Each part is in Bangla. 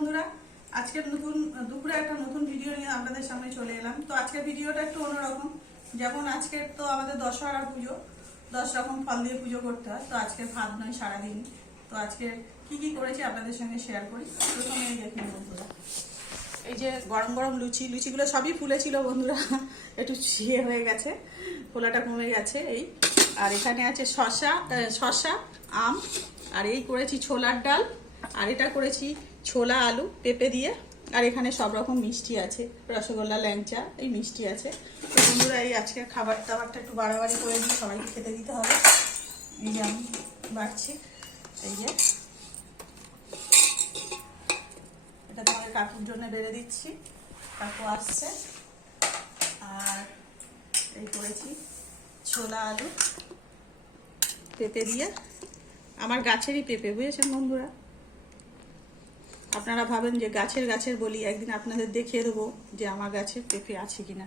বন্ধুরা, আজকের নতুন দুপুরে একটা নতুন ভিডিও নিয়ে আপনাদের সামনে চলে এলাম। তো আজকের ভিডিওটা একটু অন্যরকম। যেমন আজকের তো আমাদের দশহরা পুজো, 10 রকম ফল দিয়ে পুজো করতে হয়। তো আজকে ভাত নয় সারাদিন। তো আজকে কি কি করেছি আপনাদের সঙ্গে শেয়ার করি। প্রথমে দেখুন বন্ধুরা, এই যে গরম গরম লুচিগুলো সবই ফুলেছিল বন্ধুরা, একটু ছিঁড়ে হয়ে গেছে, ফোলাটা কমে গেছে এই। আর এখানে আছে শসা, আম, আর এই করেছি ছোলার ডাল, আর এটা করেছি ছোলা আলু পেঁপে দিয়ে, আর এখানে সব রকম মিষ্টি আছে, রসগোল্লা, ল্যাংচা, এই মিষ্টি আছে। তো বন্ধুরা, এই আজকের খাবার দাবারটা একটু বাড়াবাড়ি করে দিই, সবাইকে খেতে দিতে হবে। এই যে আমি বাড়ছি, এই যে এটা তোমাদের কাকুর জন্য বেড়ে দিচ্ছি, কাকু আসছে। আর এই করেছি ছোলা আলু পেঁপে দিয়ে, আমার গাছেরই পেঁপে, বুঝেছেন বন্ধুরা। আপনারা ভাবেন যে গাছের বলি, একদিন আপনাদের দেখিয়ে দেবো যে আমার গাছের পেঁপে আছে কিনা।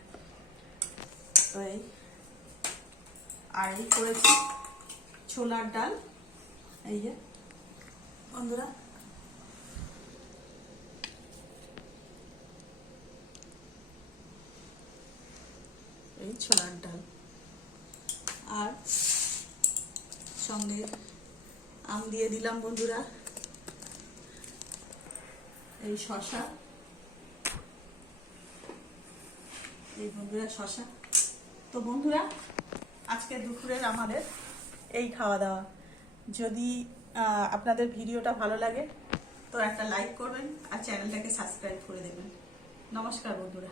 তো এই আর এই করেছি ছোলার ডাল, এই যে বন্ধুরা, এই ছোলার ডাল, আর সঙ্গে আম দিয়ে দিলাম বন্ধুরা, এই শসা, এই বন্ধুরা শসা। তো বন্ধুরা, আজকে দুপুরের আমাদের এই খাওয়া দাওয়া। যদি আপনাদের ভিডিওটা ভালো লাগে তো একটা লাইক করবেন আর চ্যানেলটাকে সাবস্ক্রাইব করে দেবেন। নমস্কার বন্ধুরা।